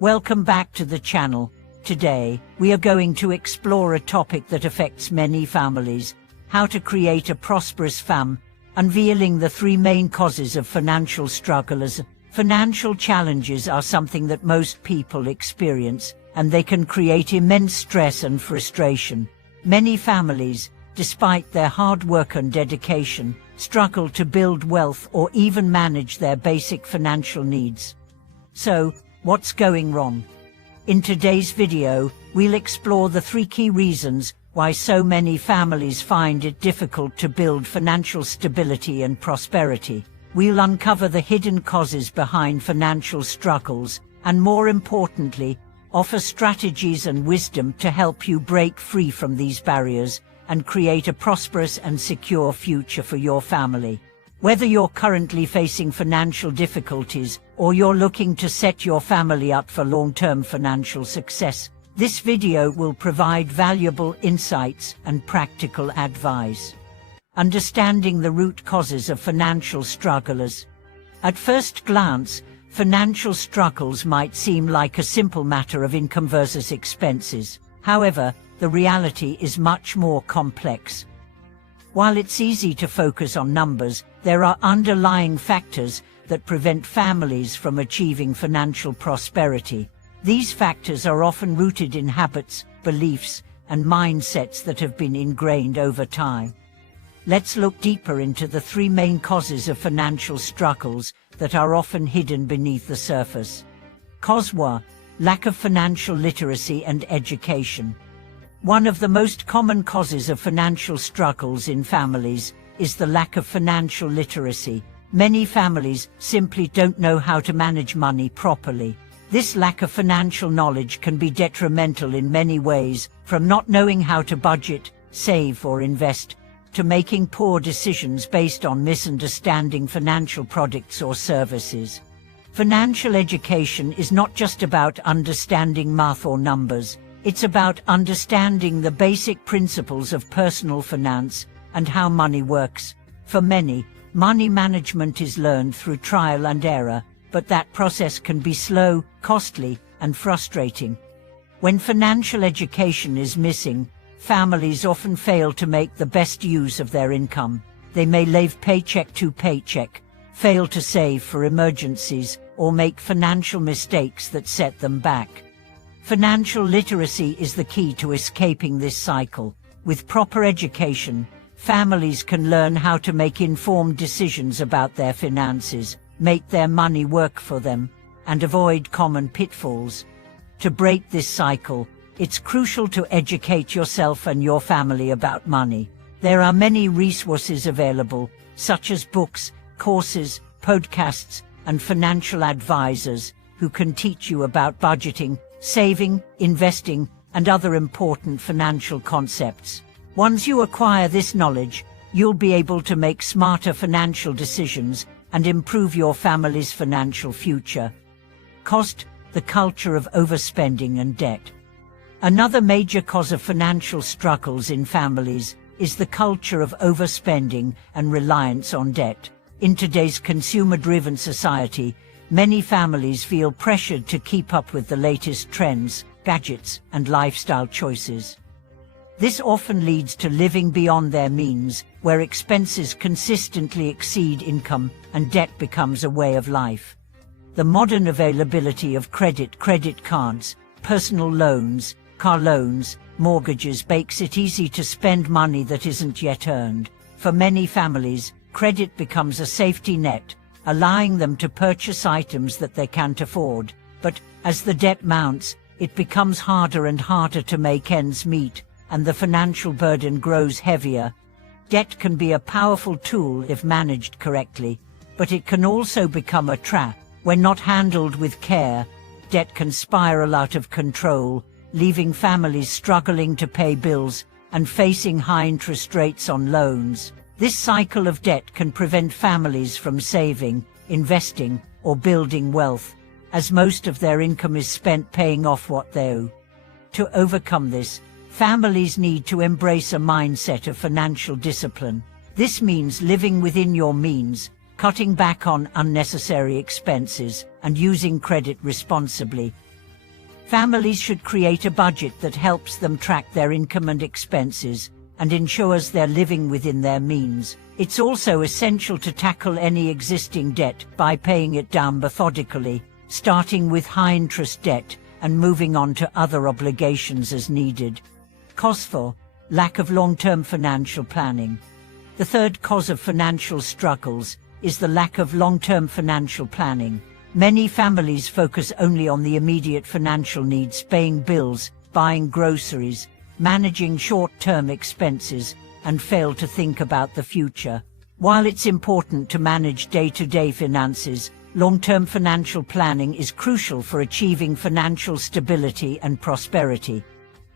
Welcome back to the channel. Today, we are going to explore a topic that affects many families: how to create a prosperous fam, unveiling the three main causes of financial struggle. As financial challenges are something that most people experience, and they can create immense stress and frustration. Many families, despite their hard work and dedication, struggle to build wealth or even manage their basic financial needs. So, what's going wrong? In today's video, we'll explore the three key reasons why so many families find it difficult to build financial stability and prosperity. We'll uncover the hidden causes behind financial struggles, and more importantly, offer strategies and wisdom to help you break free from these barriers and create a prosperous and secure future for your family. Whether you're currently facing financial difficulties or you're looking to set your family up for long-term financial success, this video will provide valuable insights and practical advice. Understanding the root causes of financial strugglers. At first glance, financial struggles might seem like a simple matter of income versus expenses. However, the reality is much more complex. While it's easy to focus on numbers, there are underlying factors that prevent families from achieving financial prosperity. These factors are often rooted in habits, beliefs, and mindsets that have been ingrained over time. Let's look deeper into the three main causes of financial struggles that are often hidden beneath the surface. Cause 1: lack of financial literacy and education. One of the most common causes of financial struggles in families is the lack of financial literacy. Many families simply don't know how to manage money properly. This lack of financial knowledge can be detrimental in many ways, from not knowing how to budget, save, or invest, to making poor decisions based on misunderstanding financial products or services. Financial education is not just about understanding math or numbers. It's about understanding the basic principles of personal finance and how money works. For many, money management is learned through trial and error, but that process can be slow, costly, and frustrating. When financial education is missing, families often fail to make the best use of their income. They may live paycheck to paycheck, fail to save for emergencies, or make financial mistakes that set them back. Financial literacy is the key to escaping this cycle. With proper education, families can learn how to make informed decisions about their finances, make their money work for them, and avoid common pitfalls. To break this cycle, it's crucial to educate yourself and your family about money. There are many resources available, such as books, courses, podcasts, and financial advisors who can teach you about budgeting, saving, investing, and other important financial concepts. Once you acquire this knowledge, you'll be able to make smarter financial decisions and improve your family's financial future. Cost: the culture of overspending and debt. Another major cause of financial struggles in families is the culture of overspending and reliance on debt. In today's consumer-driven society, many families feel pressured to keep up with the latest trends, gadgets, and lifestyle choices. This often leads to living beyond their means, where expenses consistently exceed income and debt becomes a way of life. The modern availability of credit cards, personal loans, car loans, mortgages makes it easy to spend money that isn't yet earned. For many families, credit becomes a safety net, allowing them to purchase items that they can't afford. But as the debt mounts, it becomes harder and harder to make ends meet, and the financial burden grows heavier. Debt can be a powerful tool if managed correctly, but it can also become a trap. When not handled with care, debt can spiral out of control, leaving families struggling to pay bills and facing high interest rates on loans. This cycle of debt can prevent families from saving, investing, or building wealth, as most of their income is spent paying off what they owe. To overcome this, families need to embrace a mindset of financial discipline. This means living within your means, cutting back on unnecessary expenses, and using credit responsibly. Families should create a budget that helps them track their income and expenses and ensures they're living within their means. It's also essential to tackle any existing debt by paying it down methodically, starting with high-interest debt and moving on to other obligations as needed. Cause 4. Lack of long-term financial planning. The third cause of financial struggles is the lack of long-term financial planning. Many families focus only on the immediate financial needs, paying bills, buying groceries, managing short-term expenses, and fail to think about the future. While it's important to manage day-to-day finances, long-term financial planning is crucial for achieving financial stability and prosperity.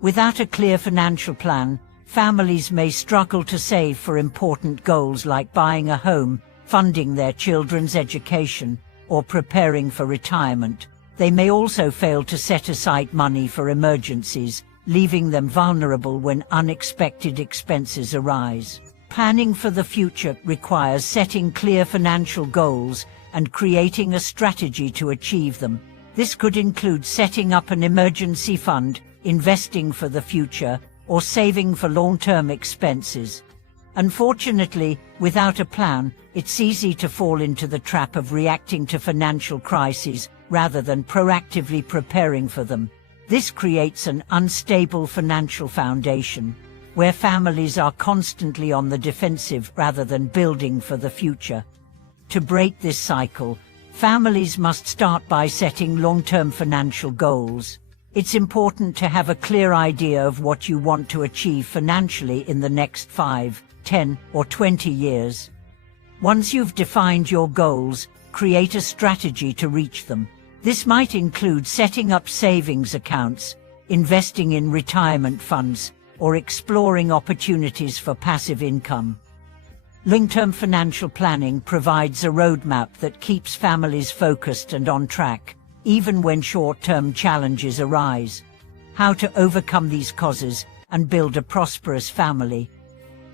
Without a clear financial plan, families may struggle to save for important goals like buying a home, funding their children's education, or preparing for retirement. They may also fail to set aside money for emergencies, leaving them vulnerable when unexpected expenses arise. Planning for the future requires setting clear financial goals and creating a strategy to achieve them. This could include setting up an emergency fund, investing for the future, or saving for long-term expenses. Unfortunately, without a plan, it's easy to fall into the trap of reacting to financial crises rather than proactively preparing for them. This creates an unstable financial foundation, where families are constantly on the defensive rather than building for the future. To break this cycle, families must start by setting long-term financial goals. It's important to have a clear idea of what you want to achieve financially in the next 5, 10, or 20 years. Once you've defined your goals, create a strategy to reach them. This might include setting up savings accounts, investing in retirement funds, or exploring opportunities for passive income. Long-term financial planning provides a roadmap that keeps families focused and on track, even when short-term challenges arise. How to overcome these causes and build a prosperous family.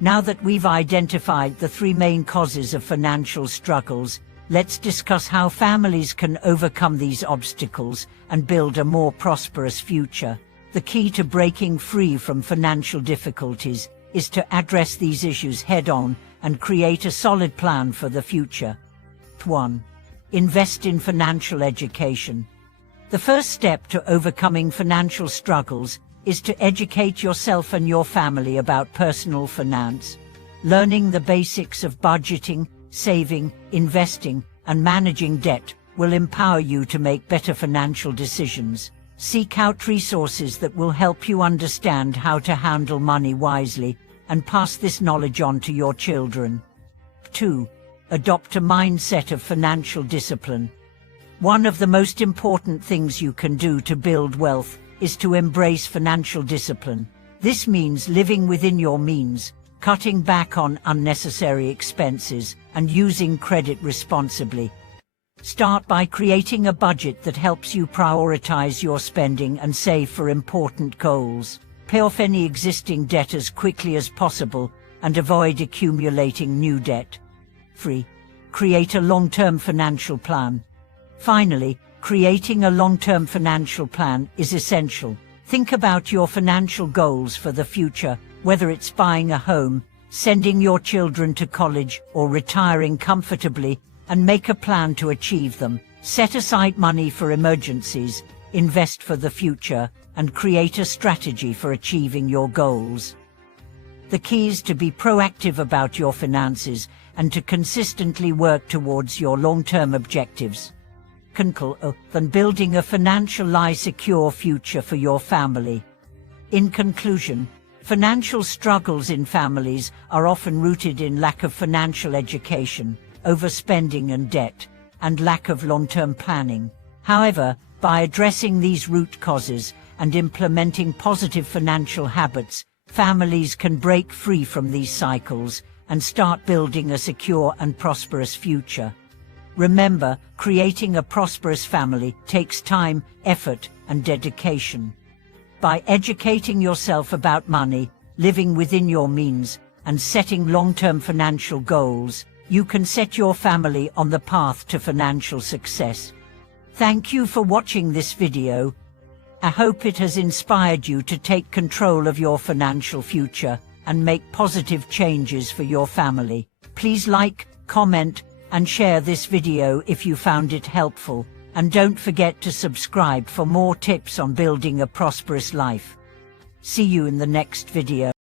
Now that we've identified the 3 main causes of financial struggles, let's discuss how families can overcome these obstacles and build a more prosperous future. The key to breaking free from financial difficulties is to address these issues head-on and create a solid plan for the future. 1. Invest in financial education. The first step to overcoming financial struggles is to educate yourself and your family about personal finance. Learning the basics of budgeting, saving, investing, and managing debt will empower you to make better financial decisions. Seek out resources that will help you understand how to handle money wisely and pass this knowledge on to your children. 2. Adopt a mindset of financial discipline. One of the most important things you can do to build wealth is to embrace financial discipline. This means living within your means, cutting back on unnecessary expenses, and using credit responsibly. Start by creating a budget that helps you prioritize your spending and save for important goals. Pay off any existing debt as quickly as possible and avoid accumulating new debt. 3. Create a long-term financial plan. Finally, creating a long-term financial plan is essential. Think about your financial goals for the future, whether it's buying a home, sending your children to college, or retiring comfortably, and make a plan to achieve them. Set aside money for emergencies, invest for the future, and create a strategy for achieving your goals. The key is to be proactive about your finances and to consistently work towards your long-term objectives. Than building a financially secure future for your family. In conclusion, financial struggles in families are often rooted in lack of financial education, overspending and debt, and lack of long-term planning. However, by addressing these root causes and implementing positive financial habits, families can break free from these cycles and start building a secure and prosperous future. Remember, creating a prosperous family takes time, effort, and dedication. By educating yourself about money, living within your means, and setting long-term financial goals, you can set your family on the path to financial success. Thank you for watching this video. I hope it has inspired you to take control of your financial future and make positive changes for your family. Please like, comment, and share this video if you found it helpful. And don't forget to subscribe for more tips on building a prosperous life. See you in the next video.